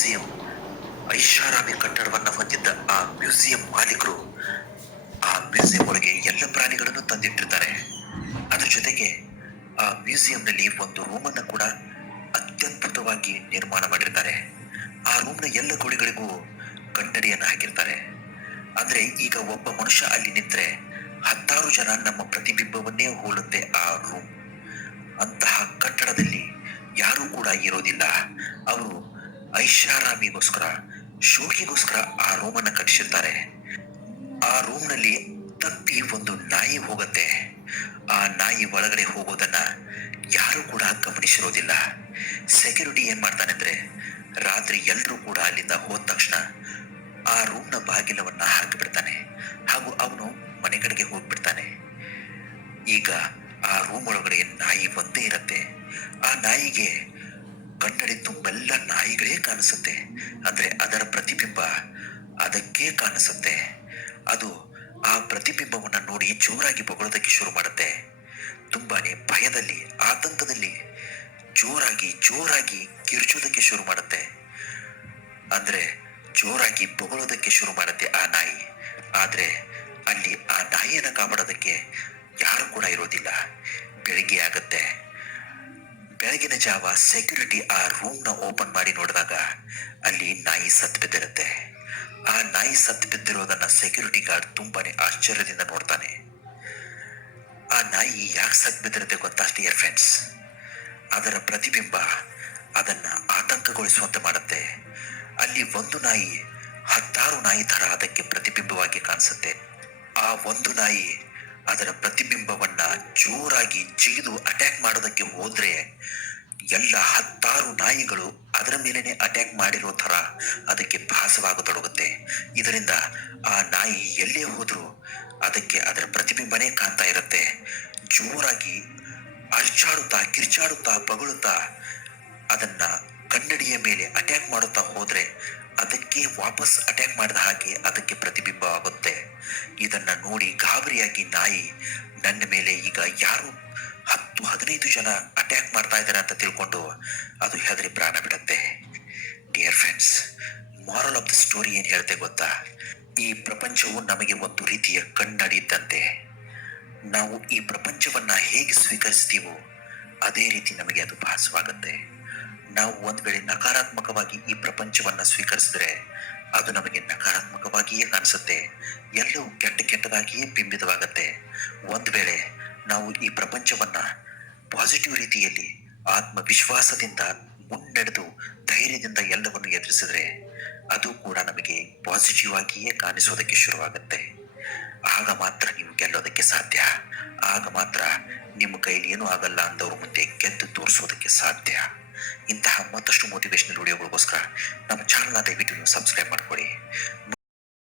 Museum ಐಷಾರಾಮಿ ಕಟ್ಟಡವನ್ನು ಹೊಂದಿದ್ದ ಆ ಮ್ಯೂಸಿಯಂ ಮಾಲೀಕರು ಆ ಮ್ಯೂಸಿಯಂ ಒಳಗೆ ಎಲ್ಲ ಪ್ರಾಣಿಗಳನ್ನು ತಂದಿಟ್ಟಿರ್ತಾರೆ. ಅದರ ಜೊತೆಗೆ ಆ ಮ್ಯೂಸಿಯಂನಲ್ಲಿ ಒಂದು ರೂಮನ್ನು ಕೂಡ ಅತ್ಯದ್ಭುತವಾಗಿ ನಿರ್ಮಾಣ ಮಾಡಿರ್ತಾರೆ. ಆ ರೂಮ್ನ ಎಲ್ಲ ಗೋಡೆಗಳಿಗೂ ಕನ್ನಡಿಯನ್ನು ಹಾಕಿರ್ತಾರೆ. ಅಂದ್ರೆ ಈಗ ಒಬ್ಬ ಮನುಷ್ಯ ಅಲ್ಲಿ ನಿಂತ್ರೆ 10 ಜನ ನಮ್ಮ ಪ್ರತಿಬಿಂಬವನ್ನೇ ಹೋಲುತ್ತೆ ಆ ರೂಮ್. ಅಂತಹ ಕಟ್ಟಡದಲ್ಲಿ ಯಾರೂ ಕೂಡ ಇರೋದಿಲ್ಲ. ಅವರು ಐಷಾರಾಮಿಗೋಸ್ಕರ, ಶೋಕಿಗೋಸ್ಕರ ಆ ರೂಮನ್ನು ಕಟ್ಟಿಸಿರ್ತಾರೆ. ಆ ರೂಮ್ನಲ್ಲಿ ತಪ್ಪಿ ಒಂದು ನಾಯಿ ಹೋಗುತ್ತೆ. ಆ ನಾಯಿ ಒಳಗಡೆ ಹೋಗೋದನ್ನ ಯಾರು ಕೂಡ ಗಮನಿಸಿರೋದಿಲ್ಲ. ಸೆಕ್ಯೂರಿಟಿ ಏನ್ ಮಾಡ್ತಾನೆ ಅಂದ್ರೆ, ರಾತ್ರಿ ಎಲ್ಲರೂ ಕೂಡ ಅಲ್ಲಿಂದ ಹೋದ ತಕ್ಷಣ ಆ ರೂಮ್ನ ಬಾಗಿಲವನ್ನ ಹಾಕಿಬಿಡ್ತಾನೆ ಹಾಗೂ ಅವನು ಮನೆ ಕಡೆಗೆ ಹೋಗ್ಬಿಡ್ತಾನೆ. ಈಗ ಆ ರೂಮ್ ಒಳಗಡೆ ನಾಯಿ ಒಂದೇ ಇರತ್ತೆ. ಆ ನಾಯಿಗೆ ಕನ್ನಡಿ ತುಂಬೆಲ್ಲ ನಾಯಿಗಳೇ ಕಾಣಿಸುತ್ತೆ. ಅಂದ್ರೆ ಅದರ ಪ್ರತಿಬಿಂಬ ಅದಕ್ಕೆ ಕಾಣಿಸುತ್ತೆ. ಅದು ಆ ಪ್ರತಿಬಿಂಬವನ್ನ ನೋಡಿ ಜೋರಾಗಿ ಬೊಗಳೋದಕ್ಕೆ ಶುರು ಮಾಡುತ್ತೆ. ತುಂಬಾನೇ ಭಯದಲ್ಲಿ, ಆತಂಕದಲ್ಲಿ ಜೋರಾಗಿ ಜೋರಾಗಿ ಕಿರ್ಚೋದಕ್ಕೆ ಶುರು ಮಾಡುತ್ತೆ. ಅಂದ್ರೆ ಜೋರಾಗಿ ಬೊಗಳೋದಕ್ಕೆ ಶುರು ಮಾಡುತ್ತೆ ಆ ನಾಯಿ. ಆದ್ರೆ ಅಲ್ಲಿ ಆ ನಾಯಿಯನ್ನು ಕಾಪಾಡೋದಕ್ಕೆ ಯಾರು ಕೂಡ ಇರೋದಿಲ್ಲ. ಬೆಳಿಗ್ಗೆ ಆಗತ್ತೆ. ಬೆಳಗಿನ ಜಾವ ಸೆಕ್ಯೂರಿಟಿ ಆ ರೂಮ್ನ ಓಪನ್ ಮಾಡಿ ನೋಡಿದಾಗ ಅಲ್ಲಿ ನಾಯಿ ಸತ್ತು ಬಿದ್ದಿರುತ್ತೆ. ಆ ನಾಯಿ ಸತ್ತು ಬಿದ್ದಿರೋದನ್ನ ಸೆಕ್ಯೂರಿಟಿ ಗಾರ್ಡ್ ತುಂಬಾನೇ ಆಶ್ಚರ್ಯದಿಂದ ನೋಡ್ತಾನೆ. ಆ ನಾಯಿ ಯಾಕೆ ಸತ್ತು ಬಿದ್ದಿರುತ್ತೆ ಗೊತ್ತಾ ಡಿಯರ್ ಫ್ರೆಂಡ್ಸ್? ಅದರ ಪ್ರತಿಬಿಂಬ ಅದನ್ನ ಆತಂಕಗೊಳಿಸುವಂತೆ ಮಾಡುತ್ತೆ. ಅಲ್ಲಿ ಒಂದು ನಾಯಿ 10 ನಾಯಿ ತರ ಅದಕ್ಕೆ ಪ್ರತಿಬಿಂಬವಾಗಿ ಕಾಣಿಸುತ್ತೆ. ಆ ಒಂದು ನಾಯಿ ಅದರ ಪ್ರತಿಬಿಂಬವನ್ನ ಜೋರಾಗಿ ಜಿಗಿದು ಅಟ್ಯಾಕ್ ಮಾಡೋದಕ್ಕೆ ಹೋದ್ರೆ ಎಲ್ಲ 10 ನಾಯಿಗಳು ಅದರ ಮೇಲೇನೆ ಅಟ್ಯಾಕ್ ಮಾಡಿರೋ ತರ ಅದಕ್ಕೆ ಭಾಸವಾಗತೊಡಗುತ್ತೆ. ಇದರಿಂದ ಆ ನಾಯಿ ಎಲ್ಲೇ ಹೋದ್ರೂ ಅದಕ್ಕೆ ಅದರ ಪ್ರತಿಬಿಂಬನೇ ಕಾಣ್ತಾ ಇರುತ್ತೆ. ಜೋರಾಗಿ ಅರ್ಚಾಡುತ್ತಾ, ಕಿರ್ಚಾಡುತ್ತಾ, ಬಗಳುತ್ತಾ ಅದನ್ನ ಕನ್ನಡಿಯ ಮೇಲೆ ಅಟ್ಯಾಕ್ ಮಾಡುತ್ತಾ ಹೋದ್ರೆ ಅದಕ್ಕೆ ವಾಪಸ್ ಅಟ್ಯಾಕ್ ಮಾಡಿದ ಹಾಗೆ ಅದಕ್ಕೆ ಪ್ರತಿಬಿಂಬ ಆಗುತ್ತೆ. ಇದನ್ನ ನೋಡಿ ಗಾಬರಿಯಾಗಿ ನಾಯಿ ನನ್ನ ಮೇಲೆ ಈಗ ಯಾರು 10-15 ಜನ ಅಟ್ಯಾಕ್ ಮಾಡ್ತಾ ಇದ್ದಾರೆ ಅಂತ ತಿಳ್ಕೊಂಡು ಅದು ಹೆದರಿ ಪ್ರಾಣ ಬಿಡುತ್ತೆ. Dear friends, moral of the story ಏನ್ ಹೇಳ್ತೆ ಗೊತ್ತಾ? ಈ ಪ್ರಪಂಚವು ನಮಗೆ ಒಂದು ರೀತಿಯ ಕನ್ನಡಿ ಇದ್ದಂತೆ. ನಾವು ಈ ಪ್ರಪಂಚವನ್ನ ಹೇಗೆ ಸ್ವೀಕರಿಸ್ತೀವೋ ಅದೇ ರೀತಿ ನಮಗೆ ಅದು ಭಾಸವಾಗುತ್ತೆ. ನಾವು ಒಂದ್ ವೇಳೆ ನಕಾರಾತ್ಮಕವಾಗಿ ಈ ಪ್ರಪಂಚವನ್ನ ಸ್ವೀಕರಿಸಿದ್ರೆ ಅದು ನಮಗೆ ನಕಾರಾತ್ಮಕವಾಗಿಯೇ ಕಾಣಿಸುತ್ತೆ. ಎಲ್ಲವೂ ಕೆಟ್ಟದಾಗಿಯೇ ಬಿಂಬಿತವಾಗತ್ತೆ. ಒಂದ್ ವೇಳೆ ನಾವು ಈ ಪ್ರಪಂಚವನ್ನ ಪಾಸಿಟಿವ್ ರೀತಿಯಲ್ಲಿ ಆತ್ಮವಿಶ್ವಾಸದಿಂದ ಮುನ್ನಡೆದು ಧೈರ್ಯದಿಂದ ಎಲ್ಲವನ್ನು ಎದುರಿಸಿದ್ರೆ ಅದು ಕೂಡ ನಮಗೆ ಪಾಸಿಟಿವ್ ಆಗಿಯೇ ಕಾಣಿಸೋದಕ್ಕೆ ಶುರುವಾಗುತ್ತೆ. ಆಗ ಮಾತ್ರ ನೀವು ಗೆಲ್ಲೋದಕ್ಕೆ ಸಾಧ್ಯ. ಆಗ ಮಾತ್ರ ನಿಮ್ಮ ಕೈಲಿ ಏನೂ ಆಗಲ್ಲ ಅಂದವ್ರ ಮುಂದೆ ಗೆದ್ದು ತೋರಿಸೋದಕ್ಕೆ ಸಾಧ್ಯ. ಇಂತಹ ಮತ್ತಷ್ಟು ಮೋಟಿವೇಶನಲ್ ವಿಡಿಯೋಗಳಿಗೋಸ್ಕರ ನಮ್ಮ ಚಾನಲ್ನ ದಯವಿಟ್ಟು ನೀವು ಸಬ್ಸ್ಕ್ರೈಬ್ ಮಾಡ್ಕೊಳ್ಳಿ.